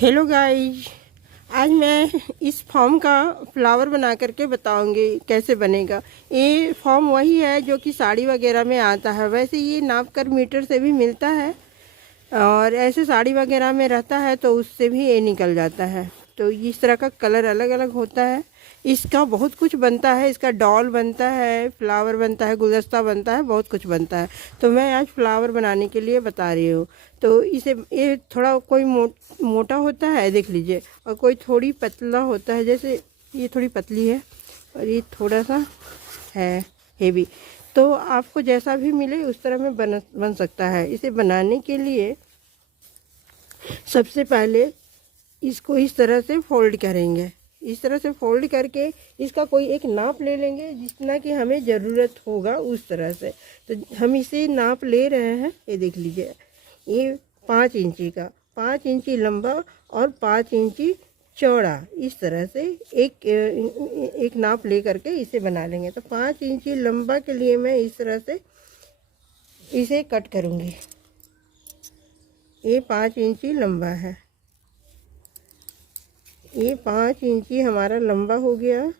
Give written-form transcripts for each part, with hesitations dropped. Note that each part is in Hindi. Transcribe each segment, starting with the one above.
हेलो गाइस, आज मैं इस फॉर्म का फ्लावर बना करके बताऊंगी कैसे बनेगा। ये फॉर्म वही है जो कि साड़ी वगैरह में आता है। वैसे ये नाप कर मीटर से भी मिलता है और ऐसे साड़ी वगैरह में रहता है तो उससे भी ये निकल जाता है। तो इस तरह का कलर अलग अलग होता है। इसका बहुत कुछ बनता है। इसका डॉल बनता है, फ्लावर बनता है, गुलदस्ता बनता है, बहुत कुछ बनता है। तो मैं आज फ्लावर बनाने के लिए बता रही हूँ। तो इसे ये थोड़ा कोई मोटा होता है, देख लीजिए, और कोई थोड़ी पतला होता है। जैसे ये थोड़ी पतली है और ये थोड़ा सा है हेवी। तो आपको जैसा भी मिले उस तरह में बन सकता है। इसे बनाने के लिए सबसे पहले इसको इस तरह से फोल्ड करेंगे। इस तरह से फोल्ड करके इसका कोई एक नाप ले लेंगे जितना कि हमें ज़रूरत होगा उस तरह से। तो हम इसे नाप ले रहे हैं। ये देख लीजिए, ये 5 इंची का, 5 इंची लंबा और 5 इंची चौड़ा, इस तरह से एक नाप ले करके इसे बना लेंगे। तो 5 इंची लंबा के लिए मैं इस तरह से इसे कट करूँगी। ये 5 इंची लंबा है। ये 5 इंची हमारा लंबा हो गया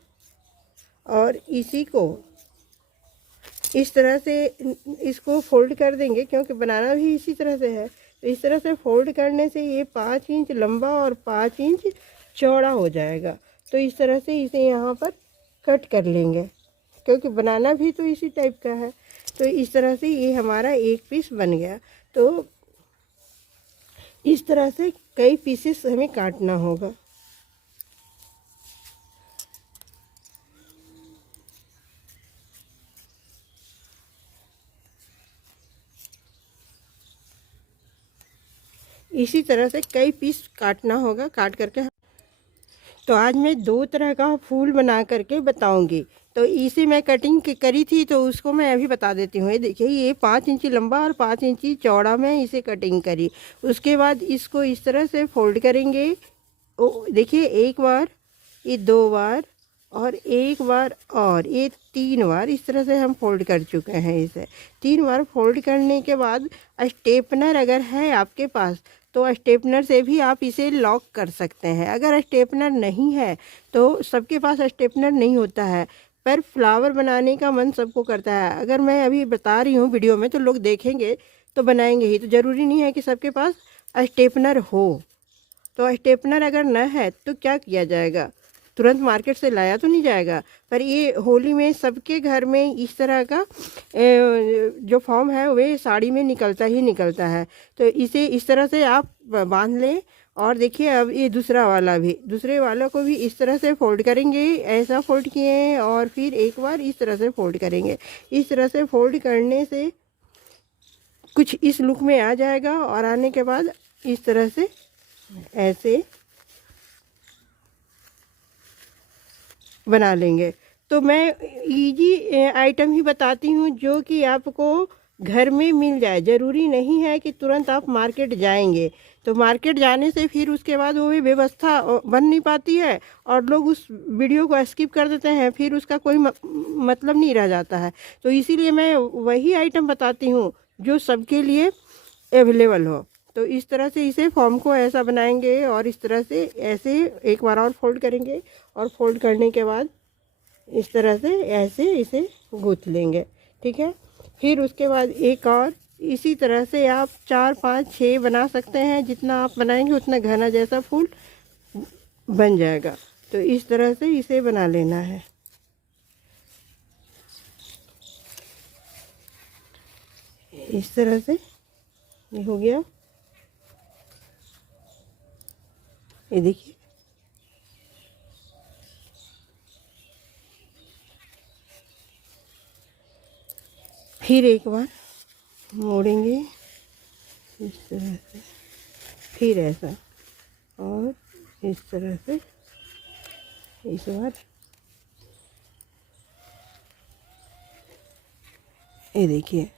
और इसी को इस तरह से इसको फोल्ड कर देंगे, क्योंकि बनाना भी इसी तरह से है। तो इस तरह से फोल्ड करने से ये 5 इंच लंबा और 5 इंच चौड़ा हो जाएगा। तो इस तरह से इसे यहाँ पर कट कर लेंगे, क्योंकि बनाना भी तो इसी टाइप का है। तो इस तरह से ये हमारा एक पीस बन गया। तो इस तरह से कई पीसेस हमें काटना होगा। इसी तरह से कई पीस काटना होगा, काट करके। तो आज मैं 2 तरह का फूल बना करके बताऊंगी। तो इसे मैं कटिंग करी थी तो उसको मैं अभी बता देती हूँ। ये देखिए, ये 5 इंची लंबा और 5 इंची चौड़ा में इसे कटिंग करी। उसके बाद इसको इस तरह से फोल्ड करेंगे। देखिए, एक बार, ये 2 बार और एक बार, और ये 3 बार इस तरह से हम फोल्ड कर चुके हैं। इसे 3 बार फोल्ड करने के बाद स्टेपनर अगर है आपके पास तो स्टेपनर से भी आप इसे लॉक कर सकते हैं। अगर स्टेपनर नहीं है तो सबके पास स्टेपनर नहीं होता है, पर फ्लावर बनाने का मन सबको करता है। अगर मैं अभी बता रही हूँ वीडियो में तो लोग देखेंगे तो बनाएंगे ही। तो ज़रूरी नहीं है कि सबके पास स्टेपनर हो। तो स्टेपनर अगर न है तो क्या किया जाएगा, तुरंत मार्केट से लाया तो नहीं जाएगा। पर ये होली में सबके घर में इस तरह का जो फॉर्म है वे साड़ी में निकलता ही निकलता है। तो इसे इस तरह से आप बांध लें। और देखिए, अब ये दूसरा वाला भी, दूसरे वाला को भी इस तरह से फोल्ड करेंगे। ऐसा फोल्ड किए और फिर एक बार इस तरह से फोल्ड करेंगे। इस तरह से फोल्ड करने से कुछ इस लुक में आ जाएगा। और आने के बाद इस तरह से ऐसे बना लेंगे। तो मैं इजी आइटम ही बताती हूँ जो कि आपको घर में मिल जाए। ज़रूरी नहीं है कि तुरंत आप मार्केट जाएंगे। तो मार्केट जाने से फिर उसके बाद वो भी व्यवस्था बन नहीं पाती है और लोग उस वीडियो को स्किप कर देते हैं, फिर उसका कोई मतलब नहीं रह जाता है। तो इसीलिए मैं वही आइटम बताती हूँ जो सबके लिए अवेलेबल हो। तो इस तरह से इसे फॉर्म को ऐसा बनाएंगे और इस तरह से ऐसे एक बार और फोल्ड करेंगे। और फोल्ड करने के बाद इस तरह से ऐसे इसे गूँथ लेंगे, ठीक है। फिर उसके बाद एक और इसी तरह से आप 4 5 6 बना सकते हैं। जितना आप बनाएंगे उतना घना जैसा फूल बन जाएगा। तो इस तरह से इसे बना लेना है। इस तरह से ये हो गया। ये देखिए, फिर एक बार मोड़ेंगे इस तरह से, फिर ऐसा, और इस तरह से इस बार ये देखिए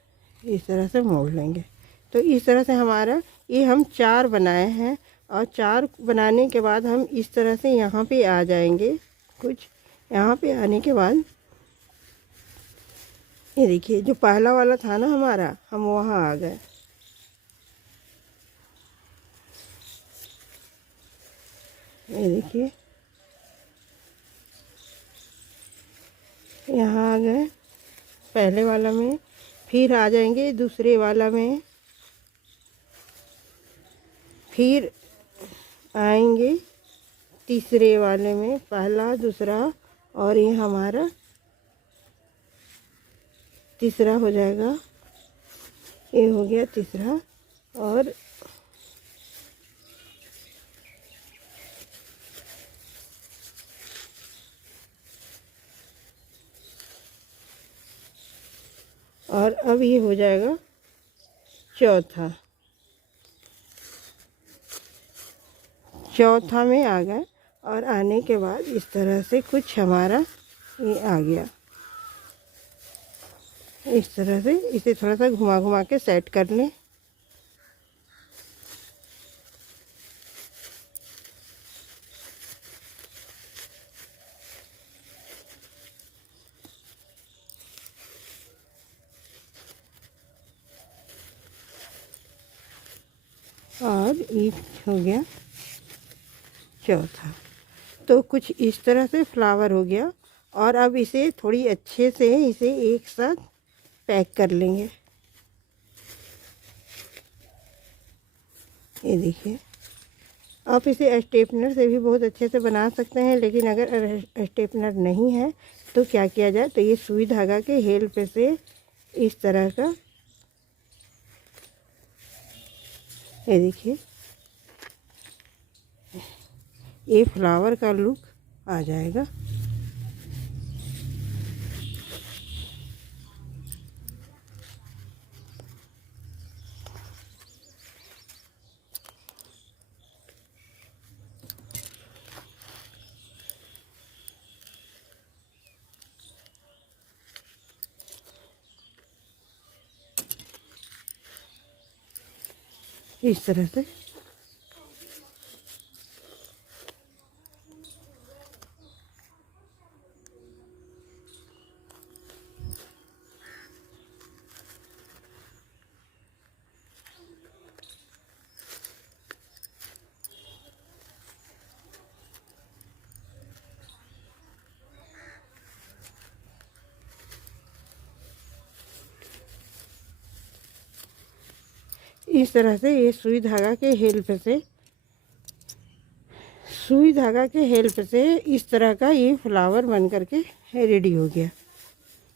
इस तरह से मोड़ लेंगे। तो इस तरह से हमारा ये हम 4 बनाए हैं। और 4 बनाने के बाद हम इस तरह से यहाँ पे आ जाएंगे। कुछ यहाँ पे आने के बाद ये देखिए, जो पहला वाला था ना हमारा, हम वहाँ आ गए। ये देखिए यहाँ आ गए पहले वाला में, फिर आ जाएंगे दूसरे वाला में, फिर आएंगे तीसरे वाले में, पहला दूसरा, और ये हमारा तीसरा हो जाएगा। ये हो गया तीसरा। और अब ये हो जाएगा चौथा। चौथा में आ गए और आने के बाद इस तरह से कुछ हमारा ये आ गया। इस तरह से इसे थोड़ा सा घुमा घुमा के सेट कर लें। और ये हो गया चौथा। तो कुछ इस तरह से फ्लावर हो गया। और अब इसे थोड़ी अच्छे से इसे एक साथ पैक कर लेंगे। ये देखिए, आप इसे स्टेपनर से भी बहुत अच्छे से बना सकते हैं, लेकिन अगर स्टेपनर नहीं है तो क्या किया जाए, तो ये सुई धागा के हेल्प से इस तरह का, ये देखिए, ये फ्लावर का लुक आ जाएगा। इस तरह से ये सुई धागा के हेल्प से इस तरह का ये फ्लावर बन करके रेडी हो गया।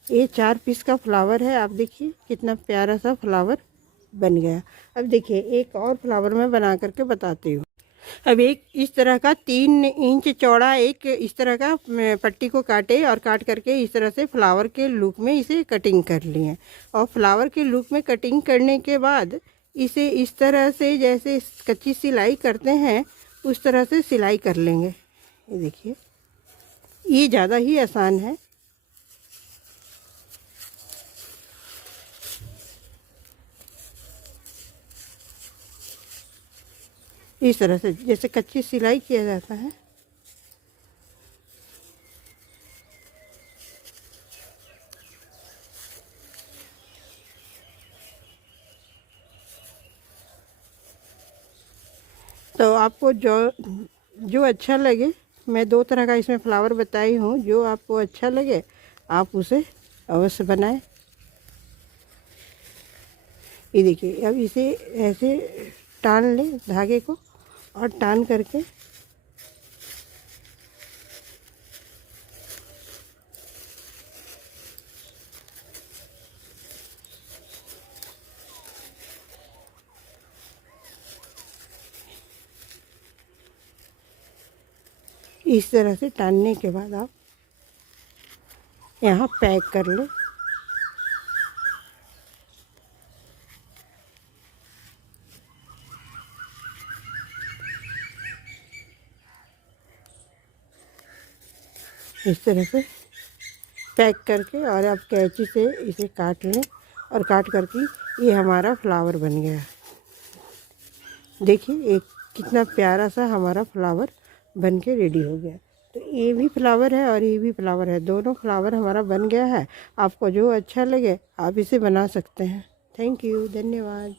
ये 4 पीस का फ्लावर है। आप देखिए कितना प्यारा सा फ्लावर बन गया। अब देखिए एक और फ्लावर मैं बना करके बताती हूँ। अब एक इस तरह का 3 इंच चौड़ा एक इस तरह का पट्टी को काटे और काट करके इस तरह से फ्लावर के लुक में इसे कटिंग कर लिए। और फ्लावर के लुक में कटिंग करने के बाद इसे इस तरह से जैसे कच्ची सिलाई करते हैं उस तरह से सिलाई कर लेंगे। ये देखिए, ये ज़्यादा ही आसान है। इस तरह से जैसे कच्ची सिलाई किया जाता है। तो आपको जो अच्छा लगे, मैं 2 तरह का इसमें फ्लावर बताई हूँ, जो आपको अच्छा लगे आप उसे अवश्य बनाएं। ये देखिए, अब इसे ऐसे टान लें धागे को, और टान करके इस तरह से टानने के बाद आप यहाँ पैक कर लो। इस तरह से पैक करके और आप कैंची से इसे काट लें, और काट करके ये हमारा फ्लावर बन गया। देखिए एक कितना प्यारा सा हमारा फ्लावर बन के रेडी हो गया। तो ये भी फ्लावर है और ये भी फ्लावर है, दोनों फ्लावर हमारा बन गया है। आपको जो अच्छा लगे आप इसे बना सकते हैं। थैंक यू, धन्यवाद।